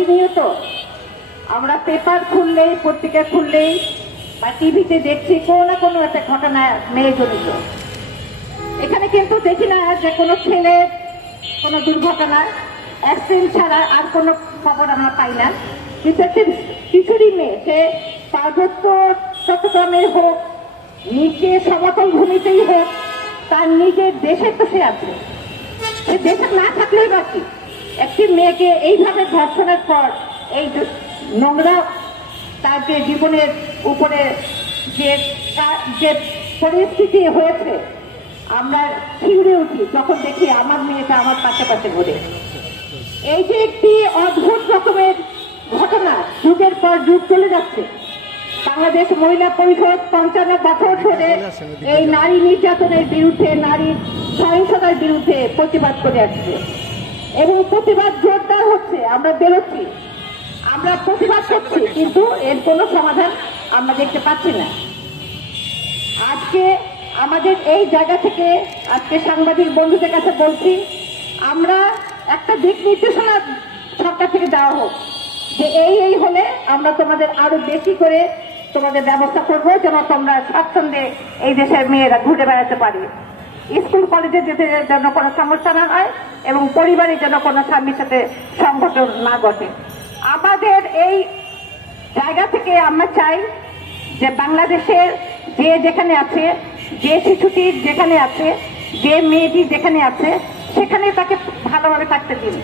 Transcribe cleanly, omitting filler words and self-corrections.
প্রতিনিয়ত আমরা পেপার খুললেই, পত্রিকা খুললেই বা টিভিতে দেখছি কোনো না কোনো একটা ঘটনা মেয়ে জড়িত। এখানে কিন্তু দেখি না যে কোনো ছেলের কোনো দুর্ঘটনা, অ্যাক্সিডেন্ট ছাড়া আর কোনো খবর আমরা পাই না। কিন্তু একটি কিশোরী মেয়ে, সে পার্বত্য চট্টগ্রামের হোক, নিচে সমতল ভূমিতেই হোক, তার নিজের দেশে তো সে আছে, সে দেশে না থাকলেই বাকি। একটি মেয়েকে এইভাবে ধর্ষণের পর এই নোংরা তার যে জীবনের উপরে যে পরিস্থিতি হয়েছে, আমরা শিউরে উঠি যখন দেখি আমার মেয়েটা আমার পাশে পাশে ঘুরে। এই যে একটি অদ্ভুত রকমের ঘটনা যুগের পর যুগ চলে যাচ্ছে। বাংলাদেশ মহিলা পরিষদ 55 বছর ধরে এই নারী নির্যাতনের বিরুদ্ধে, নারী সহিংসতার বিরুদ্ধে প্রতিবাদ করে আসছে এবং প্রতিবাদ জোরদার হচ্ছে। আমরা বেরোচ্ছি, আমরা প্রতিবাদ করছি, কিন্তু এর কোনো সমাধান আমরা দেখতে পাচ্ছি না। আজকে আমাদের এই জায়গা থেকে আজকে সাংবাদিক বন্ধুদের কাছে বলছি, আমরা একটা দিক নির্দেশনা সরকার থেকে দেওয়া হোক যে এই হলে আমরা তোমাদের আরো বেশি করে তোমাদের ব্যবস্থা করবো, যেন তোমরা স্বাচ্ছন্দ্যে এই দেশের মেয়েরা ঘুরে বেড়াতে পারে, স্কুল কলেজে যেতে যেন কোনো সমস্যা না হয় এবং পরিবারের যেন কোনো স্বামীর সাথে সংঘটন না ঘটে। আমাদের এই জায়গা থেকে আমরা চাই যে বাংলাদেশের যে যেখানে আছে, যে শিশুটি যেখানে আছে, যে মেয়েটি যেখানে আছে, সেখানে তাকে ভালোভাবে থাকতে দিন।